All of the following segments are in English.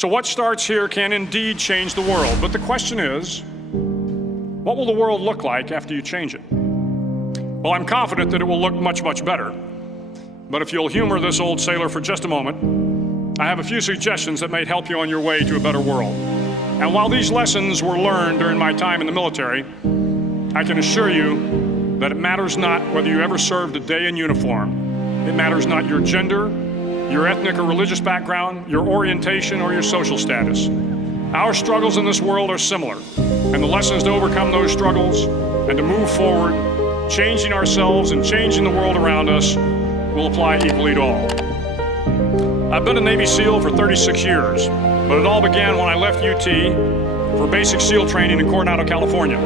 So what starts here can indeed change the world, but the question is, what will the world look like after you change it? Well, I'm confident that it will look much, much better. But if you'll humor this old sailor for just a moment, I have a few suggestions that may help you on your way to a better world. And while these lessons were learned during my time in the military, I can assure you that it matters not whether you ever served a day in uniform. It matters not your gender, your ethnic or religious background, your orientation, or your social status. Our struggles in this world are similar, and the lessons to overcome those struggles and to move forward, changing ourselves and changing the world around us, will apply equally to all. I've been a Navy SEAL for 36 years, but it all began when I left UT for basic SEAL training in Coronado, California.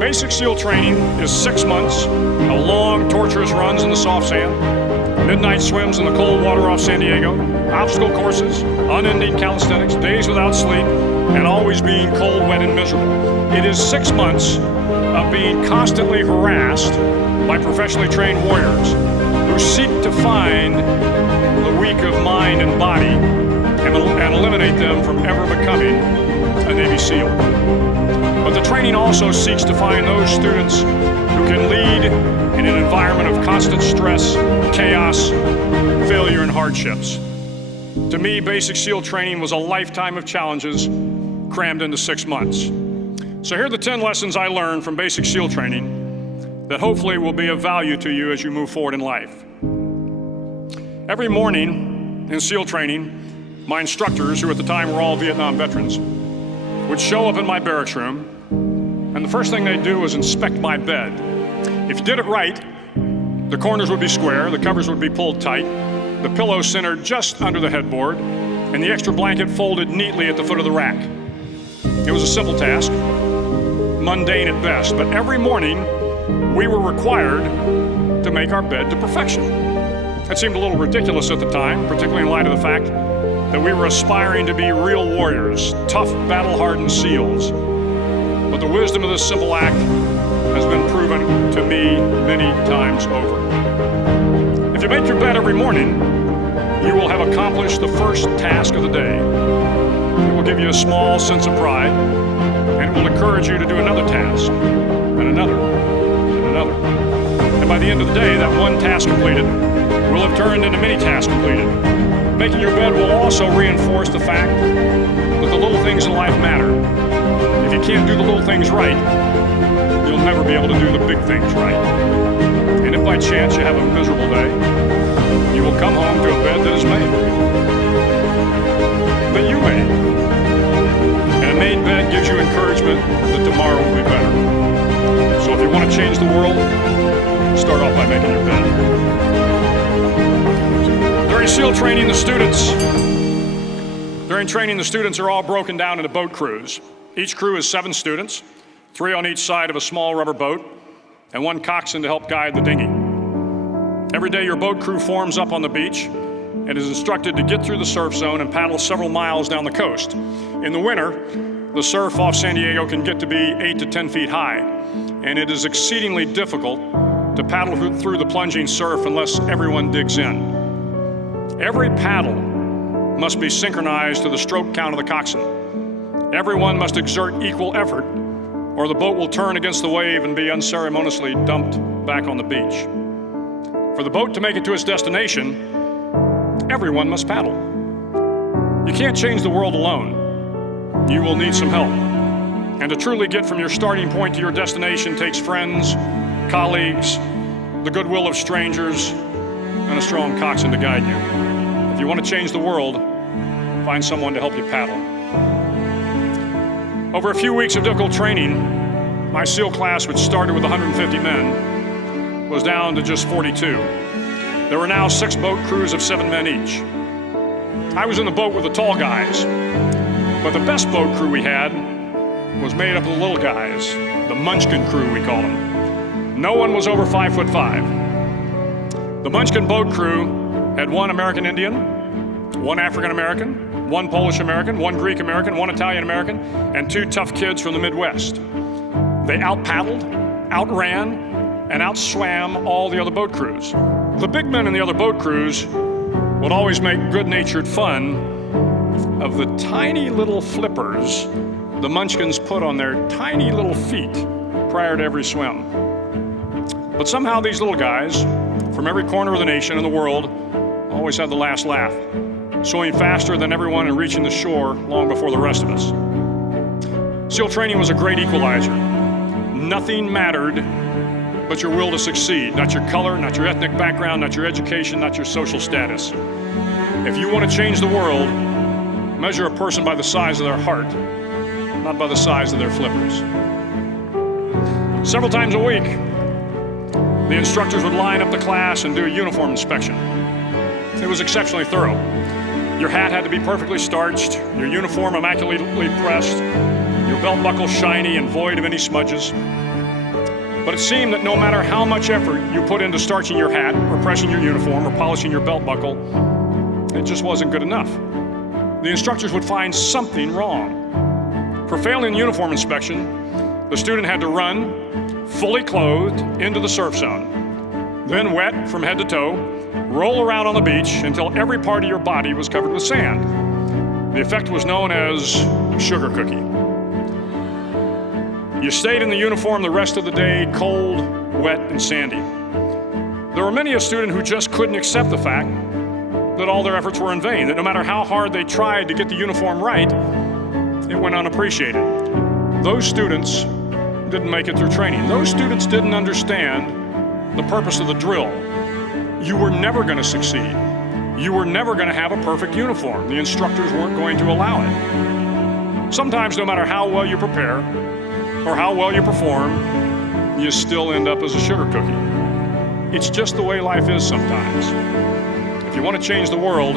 Basic SEAL training is 6 months of long, torturous runs in the soft sand, midnight swims in the cold water off San Diego, obstacle courses, unending calisthenics, days without sleep, and always being cold, wet, and miserable. It is 6 months of being constantly harassed by professionally trained warriors who seek to find the weak of mind and body and eliminate them from ever becoming a Navy SEAL. But the training also seeks to find those students who can lead in an environment of constant stress, chaos, failure, and hardships. To me, basic SEAL training was a lifetime of challenges crammed into 6 months. So here are the 10 lessons I learned from basic SEAL training that hopefully will be of value to you as you move forward in life. Every morning in SEAL training, my instructors, who at the time were all Vietnam veterans, would show up in my barracks room, and the first thing they'd do was inspect my bed. If you did it right, the corners would be square, the covers would be pulled tight, the pillow centered just under the headboard, and the extra blanket folded neatly at the foot of the rack. It was a simple task, mundane at best, but every morning we were required to make our bed to perfection. It seemed a little ridiculous at the time, particularly in light of the fact that we were aspiring to be real warriors, tough, battle-hardened SEALs. But the wisdom of this simple act has been proven to me many times over. If you make your bed every morning, you will have accomplished the first task of the day. It will give you a small sense of pride, and it will encourage you to do another task, and another, and another. And by the end of the day, that one task completed will have turned into many tasks completed. Making your bed will also reinforce the fact that the little things in life matter. If you can't do the little things right, you'll never be able to do the big things right. And if by chance you have a miserable day, you will come home to a bed that is made. That you made. And a made bed gives you encouragement that tomorrow will be better. So if you want to change the world, start off by making your bed. During SEAL training, the students are all broken down into boat crews. Each crew is 7 students, 3 on each side of a small rubber boat, and 1 coxswain to help guide the dinghy. Every day your boat crew forms up on the beach and is instructed to get through the surf zone and paddle several miles down the coast. In the winter, the surf off San Diego can get to be 8 to 10 feet high, and it is exceedingly difficult to paddle through the plunging surf unless everyone digs in. Every paddle must be synchronized to the stroke count of the coxswain. Everyone must exert equal effort, or the boat will turn against the wave and be unceremoniously dumped back on the beach. For the boat to make it to its destination, everyone must paddle. You can't change the world alone. You will need some help. And to truly get from your starting point to your destination takes friends, colleagues, the goodwill of strangers, and a strong coxswain to guide you. If you want to change the world, find someone to help you paddle. Over a few weeks of difficult training, my SEAL class, which started with 150 men, was down to just 42. There were now 6 boat crews of 7 men each. I was in the boat with the tall guys, but the best boat crew we had was made up of the little guys, the Munchkin crew, we call them. No one was over 5'5". The Munchkin boat crew had 1 American Indian, 1 African American, 1 Polish American, 1 Greek American, 1 Italian American, and 2 tough kids from the Midwest. They out-paddled, outran, and outswam all the other boat crews. The big men in the other boat crews would always make good-natured fun of the tiny little flippers the Munchkins put on their tiny little feet prior to every swim. But somehow these little guys from every corner of the nation and the world always had the last laugh, swimming faster than everyone and reaching the shore long before the rest of us. SEAL training was a great equalizer. Nothing mattered but your will to succeed, not your color, not your ethnic background, not your education, not your social status. If you want to change the world, measure a person by the size of their heart, not by the size of their flippers. Several times a week, the instructors would line up the class and do a uniform inspection. It was exceptionally thorough. Your hat had to be perfectly starched, your uniform immaculately pressed, your belt buckle shiny and void of any smudges. But it seemed that no matter how much effort you put into starching your hat, or pressing your uniform, or polishing your belt buckle, it just wasn't good enough. The instructors would find something wrong. For failing the uniform inspection, the student had to run, fully clothed, into the surf zone. Then wet from head to toe, roll around on the beach until every part of your body was covered with sand. The effect was known as sugar cookie. You stayed in the uniform the rest of the day, cold, wet, and sandy. There were many a student who just couldn't accept the fact that all their efforts were in vain, that no matter how hard they tried to get the uniform right, it went unappreciated. Those students didn't make it through training. Those students didn't understand the purpose of the drill. You were never going to succeed. You were never going to have a perfect uniform. The instructors weren't going to allow it. Sometimes, no matter how well you prepare or how well you perform, you still end up as a sugar cookie. It's just the way life is sometimes. If you want to change the world,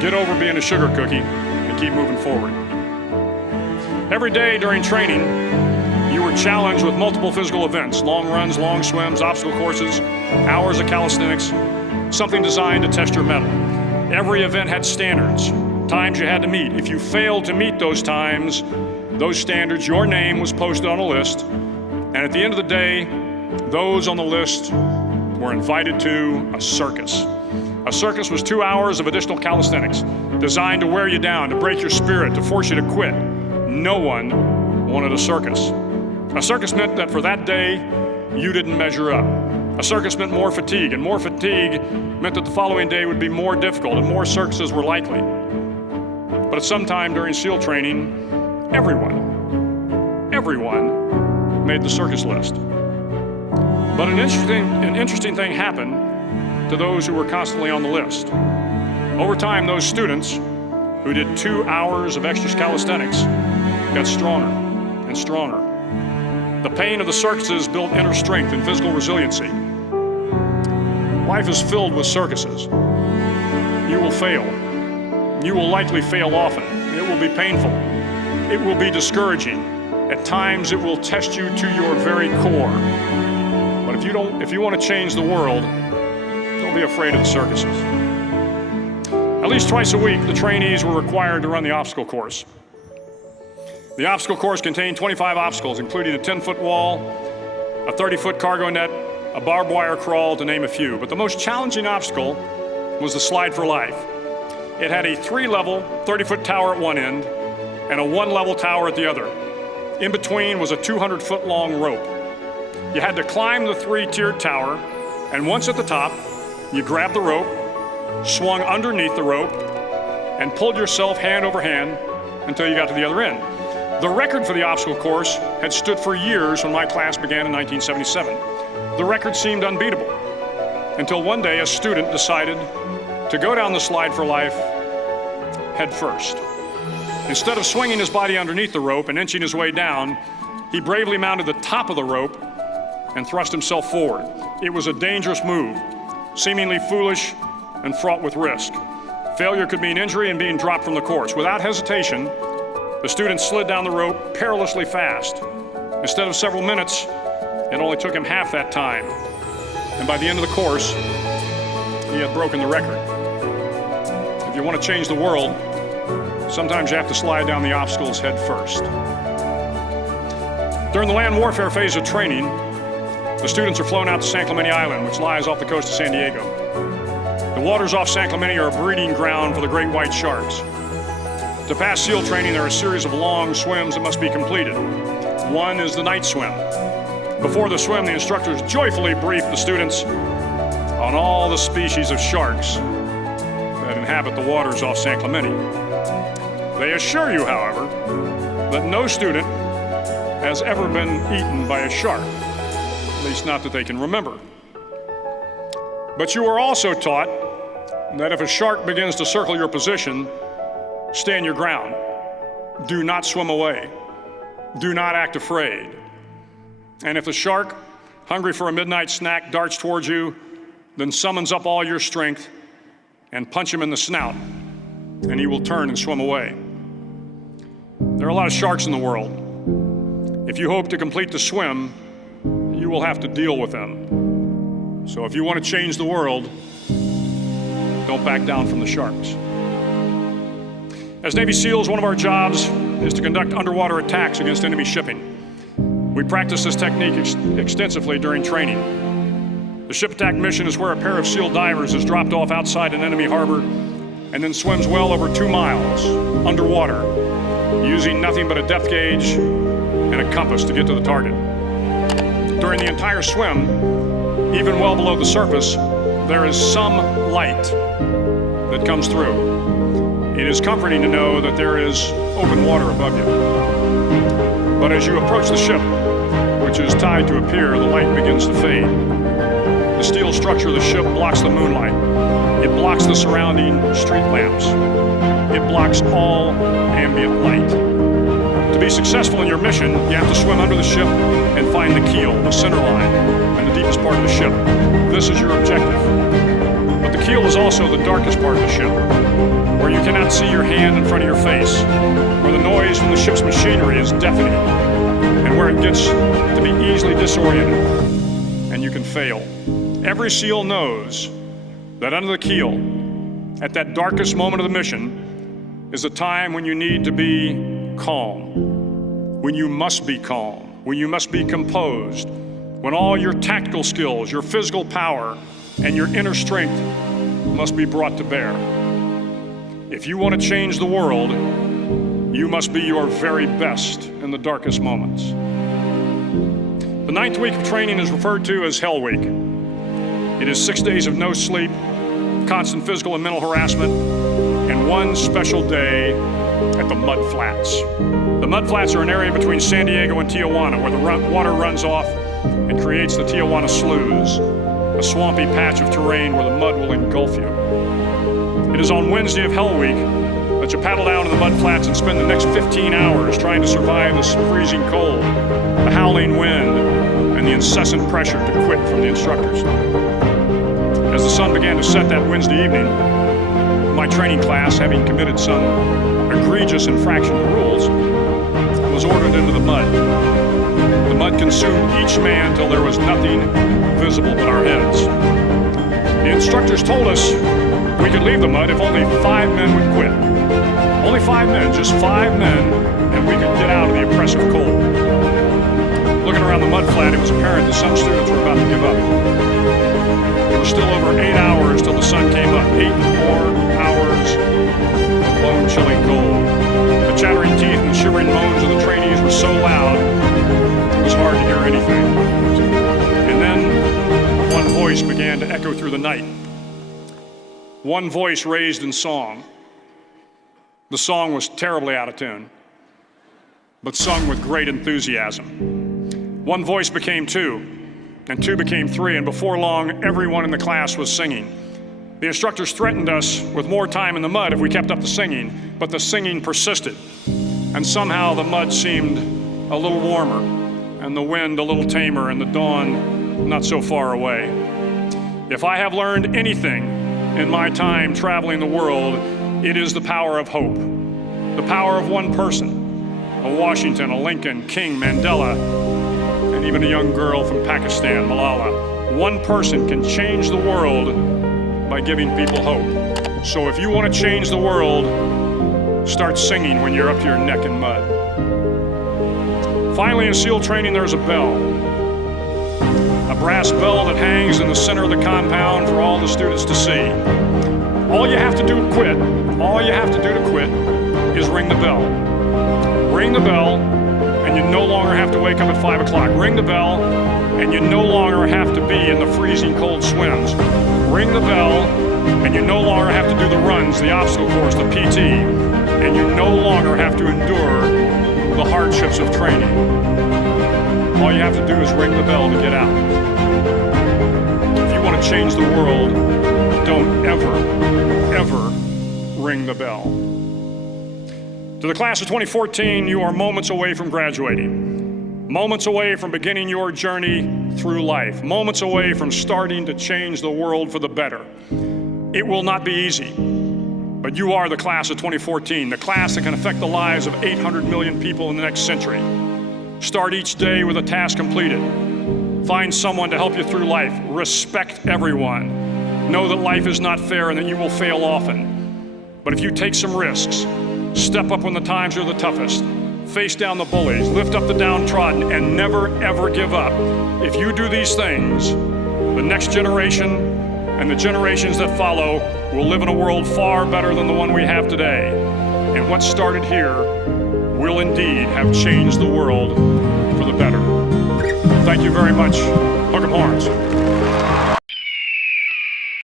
get over being a sugar cookie and keep moving forward. Every day during training, you were challenged with multiple physical events: long runs, long swims, obstacle courses, hours of calisthenics, something designed to test your mettle. Every event had standards, times you had to meet. If you failed to meet those times, those standards, your name was posted on a list, and at the end of the day, those on the list were invited to a circus. A circus was 2 hours of additional calisthenics, designed to wear you down, to break your spirit, to force you to quit. No one wanted a circus. A circus meant that for that day, you didn't measure up. A circus meant more fatigue, and more fatigue meant that the following day would be more difficult and more circuses were likely. But at some time during SEAL training, everyone made the circus list. But an interesting thing happened to those who were constantly on the list. Over time, those students who did 2 hours of extra calisthenics got stronger and stronger. The pain of the circuses built inner strength and physical resiliency. Life is filled with circuses. You will fail. You will likely fail often. It will be painful. It will be discouraging. At times, it will test you to your very core. But if you want to change the world, don't be afraid of the circuses. At least twice a week, the trainees were required to run the obstacle course. The obstacle course contained 25 obstacles, including a 10-foot wall, a 30-foot cargo net, a barbed wire crawl, to name a few. But the most challenging obstacle was the slide for life. It had a 3-level, 30-foot tower at one end and a 1-level tower at the other. In between was a 200-foot long rope. You had to climb the 3-tiered tower, and once at the top, you grabbed the rope, swung underneath the rope, and pulled yourself hand over hand until you got to the other end. The record for the obstacle course had stood for years when my class began in 1977. The record seemed unbeatable until one day a student decided to go down the slide for life head first. Instead of swinging his body underneath the rope and inching his way down, he bravely mounted the top of the rope and thrust himself forward. It was a dangerous move, seemingly foolish and fraught with risk. Failure could mean injury and being dropped from the course. Without hesitation, the student slid down the rope perilously fast. Instead of several minutes, it only took him half that time. And by the end of the course, he had broken the record. If you want to change the world, sometimes you have to slide down the obstacles head first. During the land warfare phase of training, the students are flown out to San Clemente Island, which lies off the coast of San Diego. The waters off San Clemente are a breeding ground for the great white sharks. To pass SEAL training, there are a series of long swims that must be completed. One is the night swim. Before the swim, the instructors joyfully brief the students on all the species of sharks that inhabit the waters off San Clemente. They assure you, however, that no student has ever been eaten by a shark, at least not that they can remember. But you are also taught that if a shark begins to circle your position, stand your ground. Do not swim away. Do not act afraid. And if the shark, hungry for a midnight snack, darts towards you, then summons up all your strength and punch him in the snout, and he will turn and swim away. There are a lot of sharks in the world. If you hope to complete the swim, you will have to deal with them. So if you want to change the world, don't back down from the sharks. As Navy SEALs, one of our jobs is to conduct underwater attacks against enemy shipping. We practice this technique extensively during training. The ship attack mission is where a pair of SEAL divers is dropped off outside an enemy harbor and then swims well over 2 miles underwater, using nothing but a depth gauge and a compass to get to the target. During the entire swim, even well below the surface, there is some light that comes through. It is comforting to know that there is open water above you. But as you approach the ship, which is tied to a pier, the light begins to fade. The steel structure of the ship blocks the moonlight. It blocks the surrounding street lamps. It blocks all ambient light. To be successful in your mission, you have to swim under the ship and find the keel, the center line, and the deepest part of the ship. This is your objective. But the keel is also the darkest part of the ship, where you cannot see your hand in front of your face, where the noise from the ship's machinery is deafening, and where it gets to be easily disoriented, and you can fail. Every SEAL knows that under the keel, at that darkest moment of the mission, is a time when you need to be calm, when you must be calm, when you must be composed, when all your tactical skills, your physical power, and your inner strength must be brought to bear. If you want to change the world, you must be your very best in the darkest moments. The 9th week of training is referred to as Hell Week. It is 6 days of no sleep, constant physical and mental harassment, and one special day at the Mud Flats. The Mud Flats are an area between San Diego and Tijuana where the water runs off and creates the Tijuana Sloughs, a swampy patch of terrain where the mud will engulf you. It is on Wednesday of Hell Week that you paddle down to the Mud Flats and spend the next 15 hours trying to survive the freezing cold, the howling wind, and the incessant pressure to quit from the instructors. As the sun began to set that Wednesday evening, my training class, having committed some egregious infraction of the rules, was ordered into the mud. The mud consumed each man till there was nothing visible but our heads. The instructors told us we could leave the mud if only 5 men would quit. Only 5 men, just 5 men, and we could get out of the oppressive cold. Looking around the mud flat, it was apparent that some students were about to give up. It was still over 8 hours till the sun came up. 8 more hours of bone-chilling cold. The chattering teeth and the shivering moans of the trainees were so loud, it was hard to hear anything. And then one voice began to echo through the night. One voice raised in song. The song was terribly out of tune, but sung with great enthusiasm. One voice became 2, and 2 became 3, and before long, everyone in the class was singing. The instructors threatened us with more time in the mud if we kept up the singing, but the singing persisted, and somehow the mud seemed a little warmer, and the wind a little tamer, and the dawn not so far away. If I have learned anything in my time traveling the world, it is the power of hope, the power of one person, a Washington, a Lincoln, King, Mandela, and even a young girl from Pakistan, Malala. One person can change the world by giving people hope. So if you want to change the world, start singing when you're up to your neck in mud. Finally, in SEAL training, there's a bell. A brass bell that hangs in the center of the compound for all the students to see. All you have to do to quit is ring the bell. Ring the bell, and you no longer have to wake up at 5 o'clock. Ring the bell, and you no longer have to be in the freezing cold swims. Ring the bell, and you no longer have to do the runs, the obstacle course, the PT, and you no longer have to endure the hardships of training. All you have to do is ring the bell to get out. If you want to change the world, don't ever ring the bell. To the class of 2014, you are moments away from graduating, moments away from beginning your journey through life, moments away from starting to change the world for the better. It will not be easy, but you are the class of 2014, the class that can affect the lives of 800 million people in the next century. Start each day with a task completed. Find someone to help you through life. Respect everyone. Know that life is not fair and that you will fail often. But if you take some risks, step up when the times are the toughest, face down the bullies, lift up the downtrodden, and never ever give up. If you do these things, the next generation and the generations that follow will live in a world far better than the one we have today. And what started here will indeed have changed the world for the better. Thank you very much. Hook 'em horns.